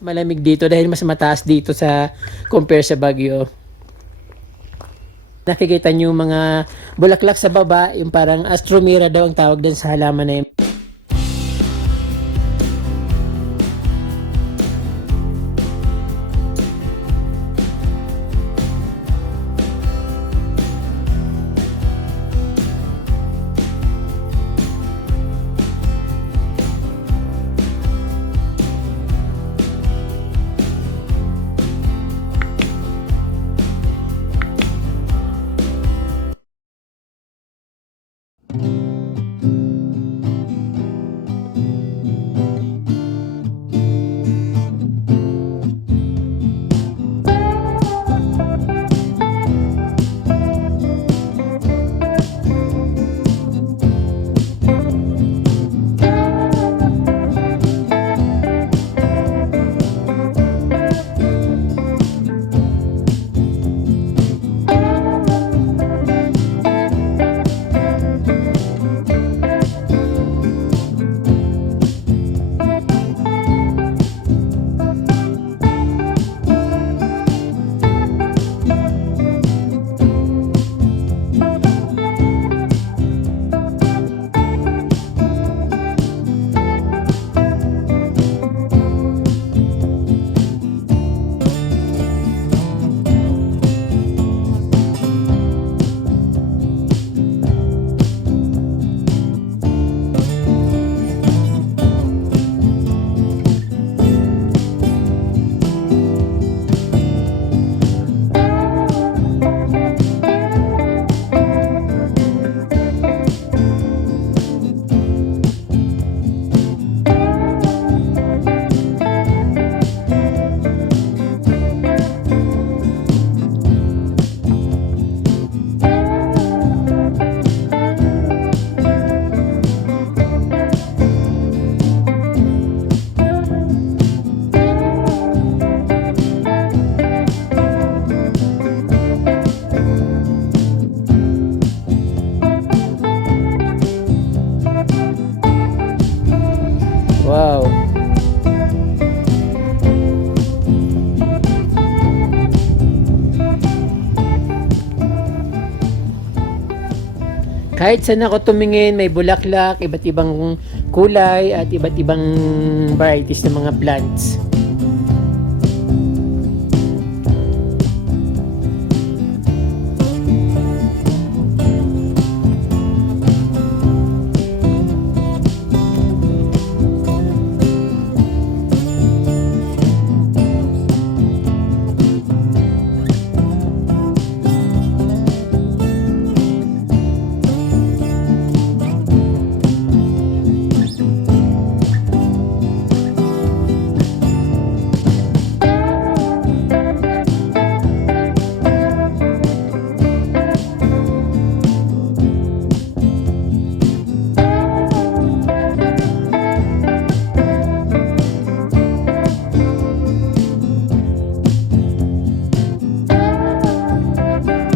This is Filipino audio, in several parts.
Malamig dito dahil mas mataas dito sa compare sa Baguio. Nakikita niyo yung mga bulaklak sa baba, yung parang astromira daw ang tawag din sa halaman na yun. Wow. Kahit saan ako tumingin, may bulaklak, iba't ibang kulay at iba't ibang varieties ng mga plants.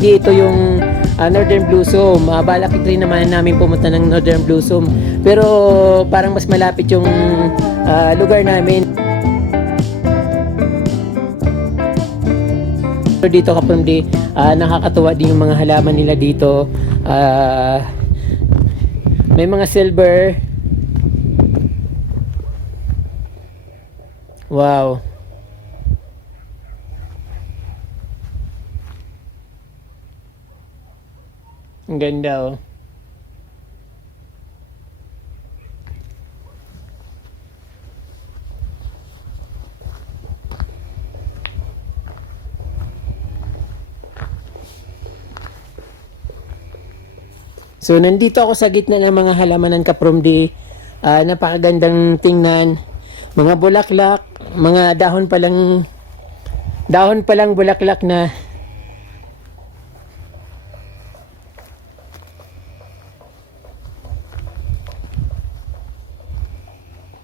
Ito yung Northern Blossom. Balak rin naman namin pumunta ng Northern Blossom. Pero parang mas malapit yung lugar namin. Dito kapag nakakatuwa din yung mga halaman nila dito. May mga silver. Wow. Ang ganda oh. So nandito ako sa gitna ng mga halamanan kapromdi. Napakagandang tingnan. Mga bulaklak, mga dahon pa lang bulaklak na.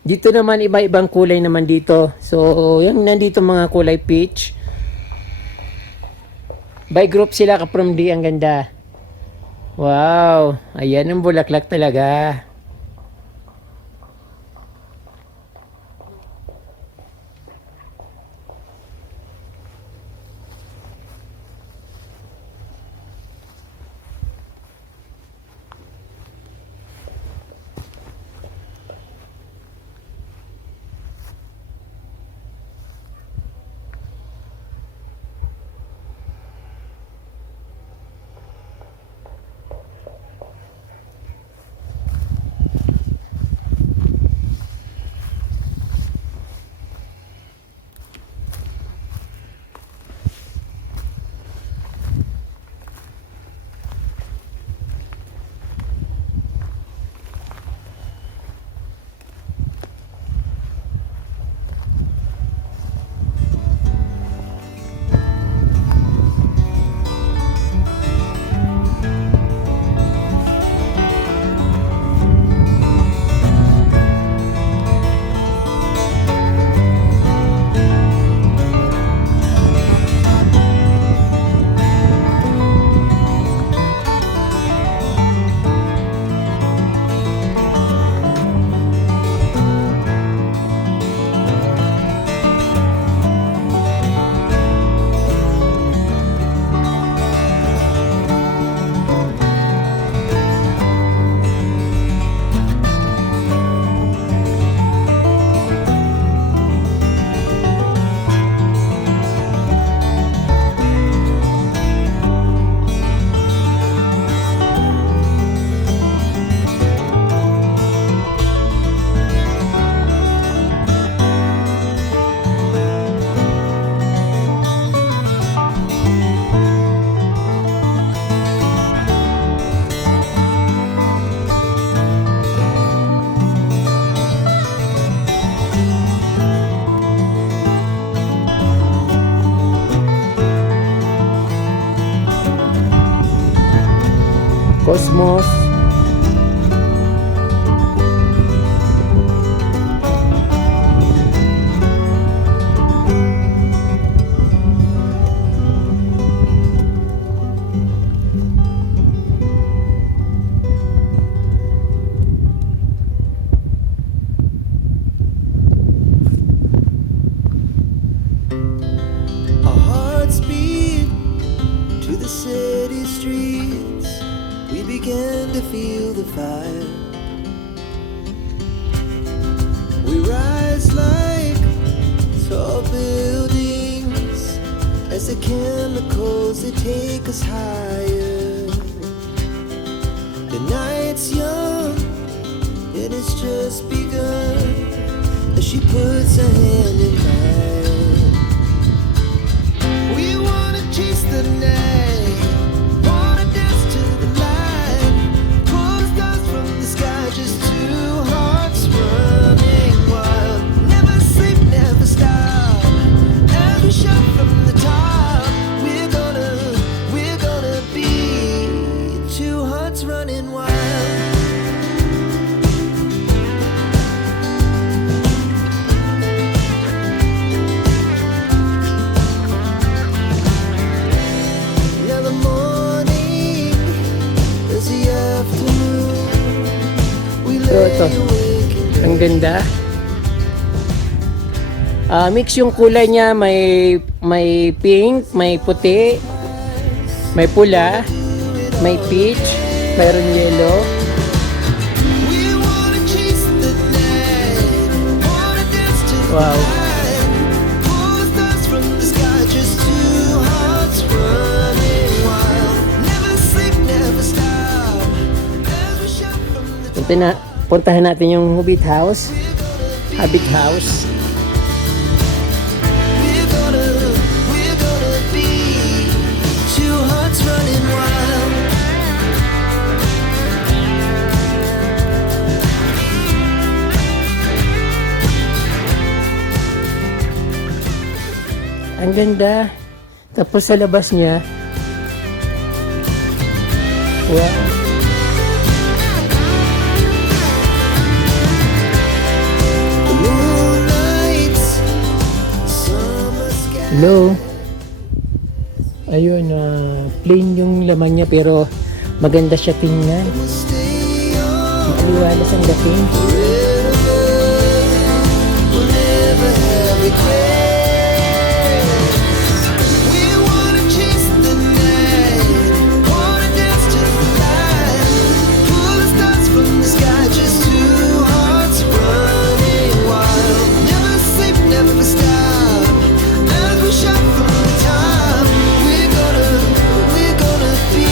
Dito naman iba-ibang kulay naman dito. So, yung nandito mga kulay peach. By group sila kapromdi, ang ganda. Wow, ayan ang bulaklak talaga. Cosmos. Our hearts beat to the city streets. We began to feel the fire. We rise like tall buildings as the chemicals they take us higher. The night's young and it's just begun as she puts her hand in mine. We wanna chase the night, wanna dance to the light, pull stars from the sky, just two hearts running wild. Never sleep, never stop, as we shout from the top. We're gonna be two hearts running wild. Now the morning is the afternoon. We So, lay ito. awake and Ang ganda. Mix yung kulay niya, may pink, may puti, may pula, may peach, mayroon yellow. we wanna chase the night, wanna dance to the Wow. light, pull the stars from the sky, just two hearts running wild. Never sleep, never stop, as we shout from the Puntahan natin yung Hobbit House. Hobbit House. We're gonna be two hearts running wild. Ang ganda. Tapos sa labas niya. Wow. The moonlight, summer sky. Hello. Ayun, plain yung laman niya pero maganda siya tingnan. We'll stay on Maliwalas ang dating. forever. We'll never have regrets. We wanna chase the night, wanna dance to the light, pull the stars from the sky, just two hearts running wild. Never sleep, never stop, as we shout from the top. We're gonna be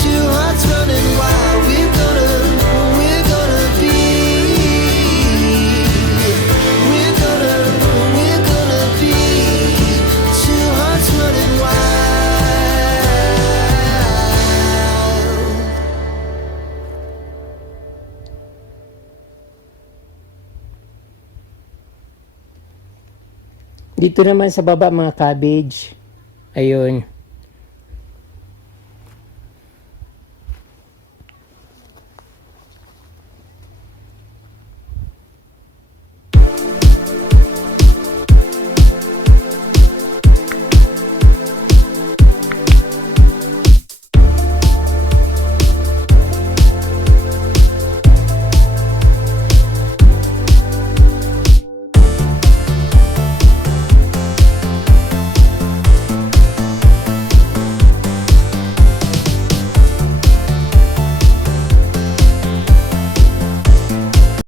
two hearts running wild. We're gonna be. We're gonna be two hearts running wild. Dito naman sa baba mga cabbage. Ayun.